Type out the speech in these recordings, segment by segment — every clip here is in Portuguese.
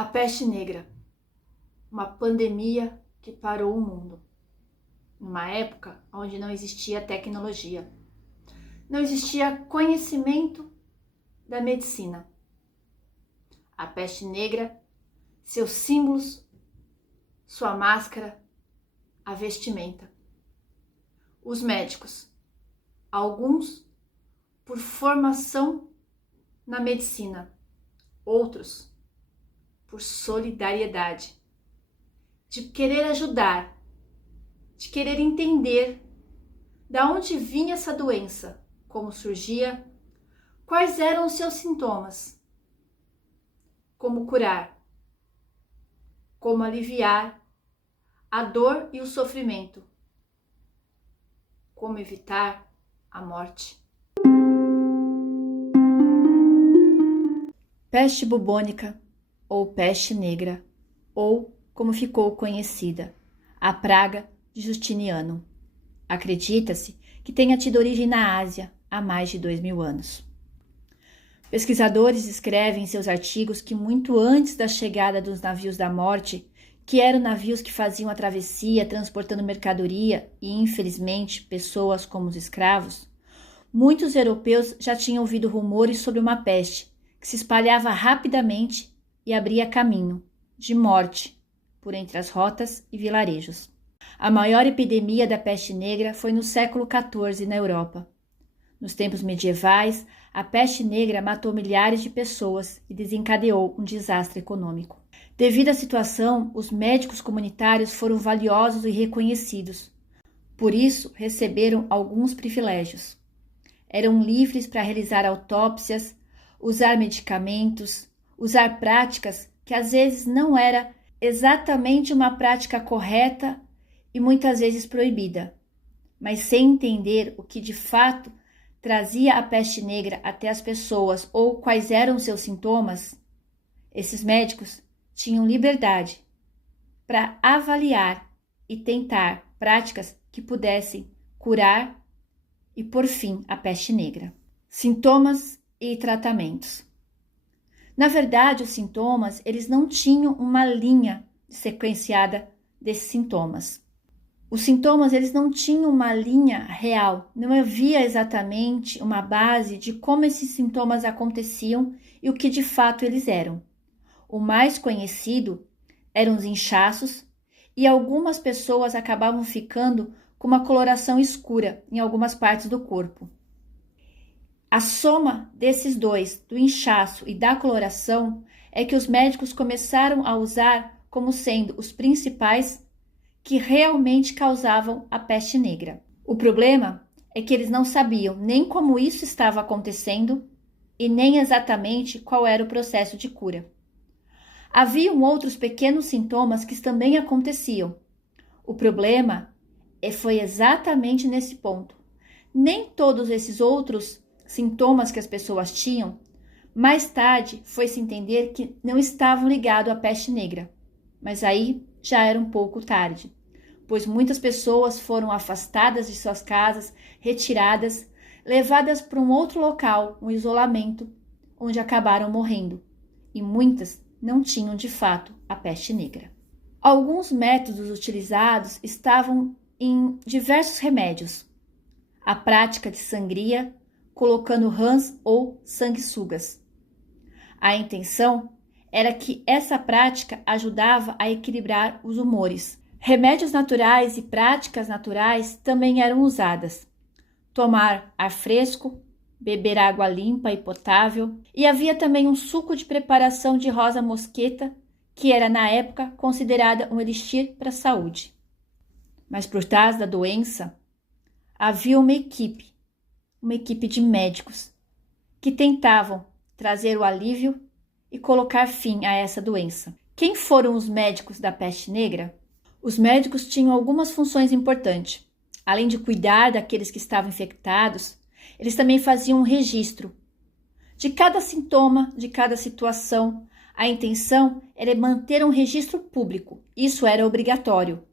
A peste negra, uma pandemia que parou o mundo. Numa época onde não existia tecnologia, não existia conhecimento da medicina. A peste negra, seus símbolos, sua máscara, a vestimenta. Os médicos, alguns por formação na medicina, outros por solidariedade, de querer ajudar, de querer entender da onde vinha essa doença, como surgia, quais eram os seus sintomas, como curar, como aliviar a dor e o sofrimento, como evitar a morte. Peste bubônica, ou peste negra, ou, como ficou conhecida, a praga de Justiniano. Acredita-se que tenha tido origem na Ásia há mais de 2000 anos. Pesquisadores escrevem em seus artigos que muito antes da chegada dos navios da morte, que eram navios que faziam a travessia transportando mercadoria e, infelizmente, pessoas como os escravos, muitos europeus já tinham ouvido rumores sobre uma peste que se espalhava rapidamente e abria caminho de morte por entre as rotas e vilarejos. A maior epidemia da peste negra foi no século XIV na Europa. Nos tempos medievais, a peste negra matou milhares de pessoas e desencadeou um desastre econômico. Devido à situação, os médicos comunitários foram valiosos e reconhecidos. Por isso, receberam alguns privilégios. Eram livres para realizar autópsias, usar medicamentos, usar práticas que às vezes não era exatamente uma prática correta e muitas vezes proibida, mas sem entender o que de fato trazia a peste negra até as pessoas ou quais eram seus sintomas, esses médicos tinham liberdade para avaliar e tentar práticas que pudessem curar e pôr fim à peste negra. Sintomas e tratamentos. Na verdade, os sintomas, eles não tinham uma linha sequenciada desses sintomas. Os sintomas, eles não tinham uma linha real, não havia exatamente uma base de como esses sintomas aconteciam e o que de fato eles eram. O mais conhecido eram os inchaços e algumas pessoas acabavam ficando com uma coloração escura em algumas partes do corpo. A soma desses dois, do inchaço e da coloração, é que os médicos começaram a usar como sendo os principais que realmente causavam a peste negra. O problema é que eles não sabiam nem como isso estava acontecendo e nem exatamente qual era o processo de cura. Haviam outros pequenos sintomas que também aconteciam. O problema foi exatamente nesse ponto. Nem todos esses outros sintomas que as pessoas tinham, mais tarde foi-se entender que não estavam ligados à peste negra. Mas aí já era um pouco tarde, pois muitas pessoas foram afastadas de suas casas, retiradas, levadas para um outro local, um isolamento, onde acabaram morrendo. E muitas não tinham de fato a peste negra. Alguns métodos utilizados estavam em diversos remédios. A prática de sangria, colocando rãs ou sanguessugas. A intenção era que essa prática ajudava a equilibrar os humores. Remédios naturais e práticas naturais também eram usadas. Tomar ar fresco, beber água limpa e potável, e havia também um suco de preparação de rosa mosqueta, que era na época considerada um elixir para a saúde. Mas por trás da doença havia uma equipe de médicos que tentavam trazer o alívio e colocar fim a essa doença. Quem foram os médicos da peste negra? Os médicos tinham algumas funções importantes. Além de cuidar daqueles que estavam infectados, eles também faziam um registro de cada sintoma, de cada situação. A intenção era manter um registro público, isso era obrigatório,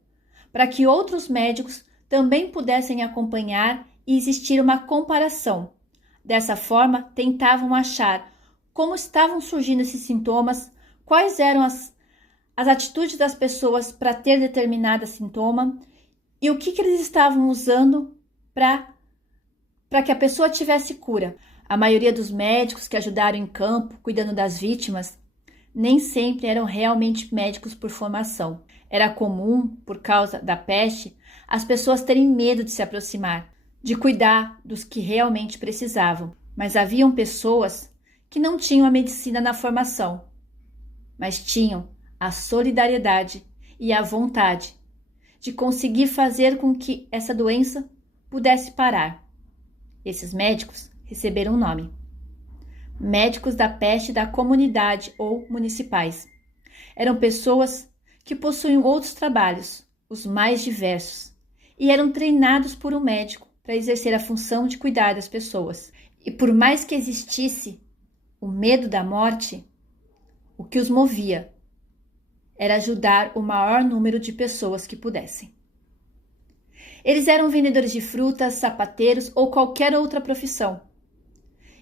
para que outros médicos também pudessem acompanhar e existir uma comparação. Dessa forma, tentavam achar como estavam surgindo esses sintomas, quais eram as atitudes das pessoas para ter determinado sintoma e o que eles estavam usando para que a pessoa tivesse cura. A maioria dos médicos que ajudaram em campo, cuidando das vítimas, nem sempre eram realmente médicos por formação. Era comum, por causa da peste, as pessoas terem medo de se aproximar, de cuidar dos que realmente precisavam. Mas haviam pessoas que não tinham a medicina na formação, mas tinham a solidariedade e a vontade de conseguir fazer com que essa doença pudesse parar. Esses médicos receberam um nome: médicos da peste da comunidade ou municipais. Eram pessoas que possuíam outros trabalhos, os mais diversos, e eram treinados por um médico para exercer a função de cuidar das pessoas. E por mais que existisse o medo da morte, o que os movia era ajudar o maior número de pessoas que pudessem. Eles eram vendedores de frutas, sapateiros ou qualquer outra profissão.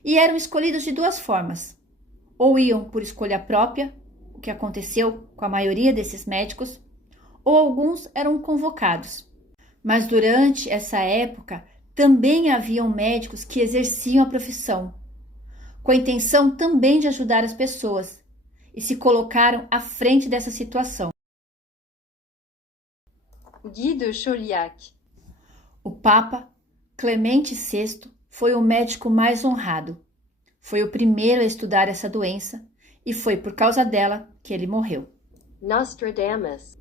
E eram escolhidos de duas formas: ou iam por escolha própria, o que aconteceu com a maioria desses médicos, ou alguns eram convocados. Mas durante essa época também haviam médicos que exerciam a profissão, com a intenção também de ajudar as pessoas, e se colocaram à frente dessa situação. Guy de Chauliac. O Papa Clemente VI foi o médico mais honrado. Foi o primeiro a estudar essa doença e foi por causa dela que ele morreu. Nostradamus.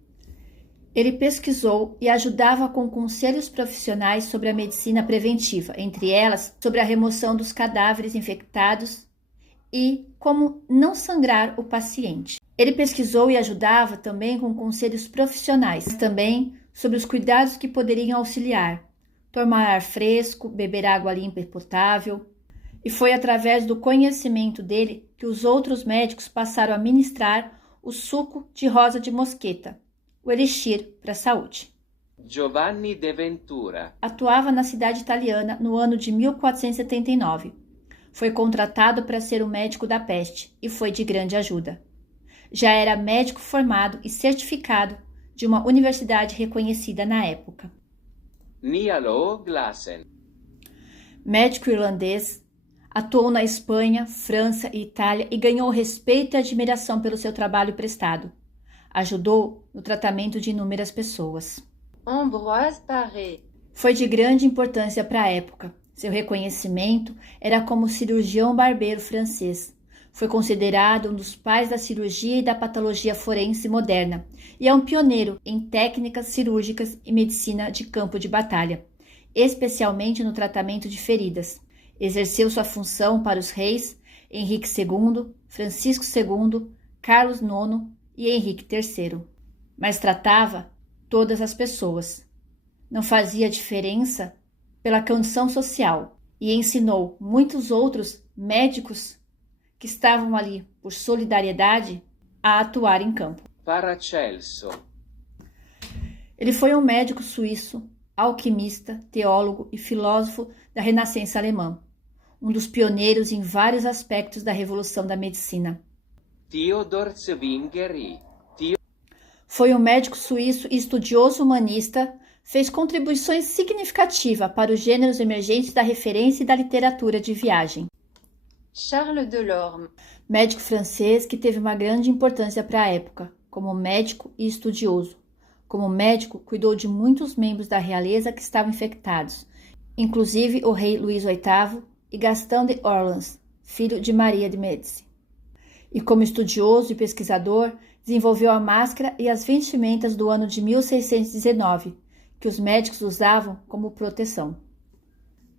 Ele pesquisou e ajudava com conselhos profissionais sobre a medicina preventiva, entre elas sobre a remoção dos cadáveres infectados e como não sangrar o paciente. Ele pesquisou e ajudava também com conselhos profissionais, também sobre os cuidados que poderiam auxiliar: tomar ar fresco, beber água limpa e potável. E foi através do conhecimento dele que os outros médicos passaram a ministrar o suco de rosa de mosqueta, o elixir para a saúde. Giovanni de Ventura. Atuava na cidade italiana no ano de 1479. Foi contratado para ser o médico da peste e foi de grande ajuda. Já era médico formado e certificado de uma universidade reconhecida na época. Nialo Glassen. Médico irlandês, atuou na Espanha, França e Itália e ganhou respeito e admiração pelo seu trabalho prestado. Ajudou no tratamento de inúmeras pessoas. Ambroise Paré. Foi de grande importância para a época. Seu reconhecimento era como cirurgião barbeiro francês. Foi considerado um dos pais da cirurgia e da patologia forense moderna e é um pioneiro em técnicas cirúrgicas e medicina de campo de batalha, especialmente no tratamento de feridas. Exerceu sua função para os reis Henrique II, Francisco II, Carlos IX e Henrique III. Mas tratava todas as pessoas. Não fazia diferença pela condição social e ensinou muitos outros médicos que estavam ali por solidariedade a atuar em campo. Paracelso. Ele foi um médico suíço, alquimista, teólogo e filósofo da Renascença alemã, um dos pioneiros em vários aspectos da revolução da medicina. Theodor Zwingli. Foi um médico suíço e estudioso humanista, fez contribuições significativas para os gêneros emergentes da referência e da literatura de viagem. Charles Delorme. Médico francês que teve uma grande importância para a época, como médico e estudioso. Como médico, cuidou de muitos membros da realeza que estavam infectados, inclusive o rei Luís VIII e Gastão de Orleans, filho de Maria de Médici. E como estudioso e pesquisador, desenvolveu a máscara e as vestimentas do ano de 1619, que os médicos usavam como proteção.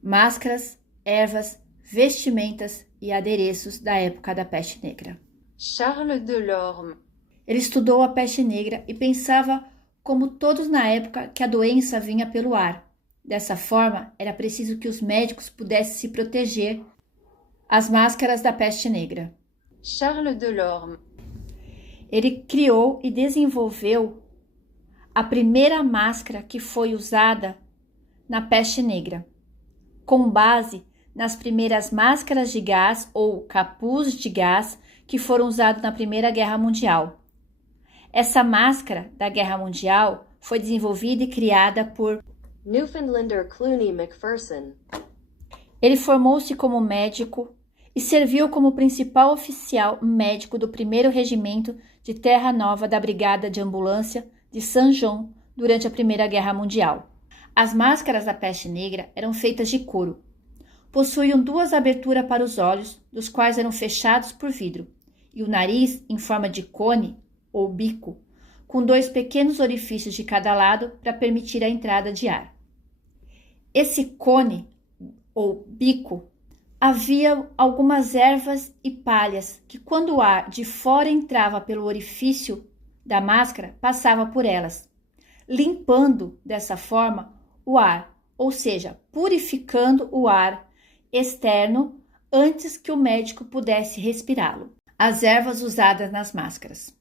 Máscaras, ervas, vestimentas e adereços da época da peste negra. Charles Delorme. Ele estudou a peste negra e pensava, como todos na época, que a doença vinha pelo ar. Dessa forma, era preciso que os médicos pudessem se proteger às máscaras da peste negra. Charles Delorme. Ele criou e desenvolveu a primeira máscara que foi usada na peste negra, com base nas primeiras máscaras de gás ou capuz de gás que foram usados na Primeira Guerra Mundial. Essa máscara da Guerra Mundial foi desenvolvida e criada por Newfoundlander Clooney McPherson. Ele formou-se como médico e serviu como principal oficial médico do 1º Regimento de Terra Nova da Brigada de Ambulância de Saint-Jean durante a Primeira Guerra Mundial. As máscaras da peste negra eram feitas de couro. Possuíam 2 aberturas para os olhos, dos quais eram fechados por vidro, e o nariz em forma de cone ou bico, com 2 pequenos orifícios de cada lado para permitir a entrada de ar. Esse cone ou bico havia algumas ervas e palhas que, quando o ar de fora entrava pelo orifício da máscara, passava por elas, limpando dessa forma o ar, ou seja, purificando o ar externo antes que o médico pudesse respirá-lo. As ervas usadas nas máscaras.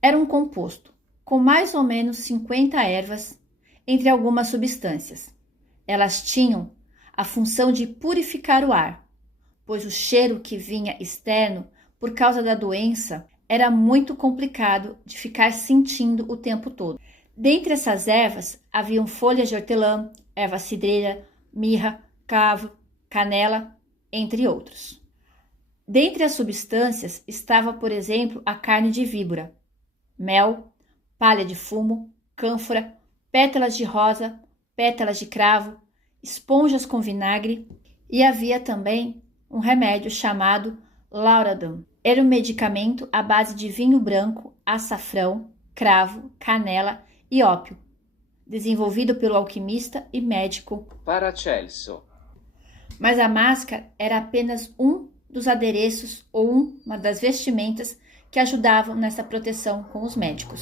Era um composto com mais ou menos 50 ervas entre algumas substâncias. Elas tinham a função de purificar o ar, pois o cheiro que vinha externo por causa da doença era muito complicado de ficar sentindo o tempo todo. Dentre essas ervas haviam folhas de hortelã, erva cidreira, mirra, cravo, canela, entre outros. Dentre as substâncias estava, por exemplo, a carne de víbora, mel, palha de fumo, cânfora, pétalas de rosa, pétalas de cravo, esponjas com vinagre, e havia também um remédio chamado Laudanum. Era um medicamento à base de vinho branco, açafrão, cravo, canela e ópio, desenvolvido pelo alquimista e médico Paracelso. Mas a máscara era apenas um dos adereços ou uma das vestimentas que ajudavam nessa proteção com os médicos.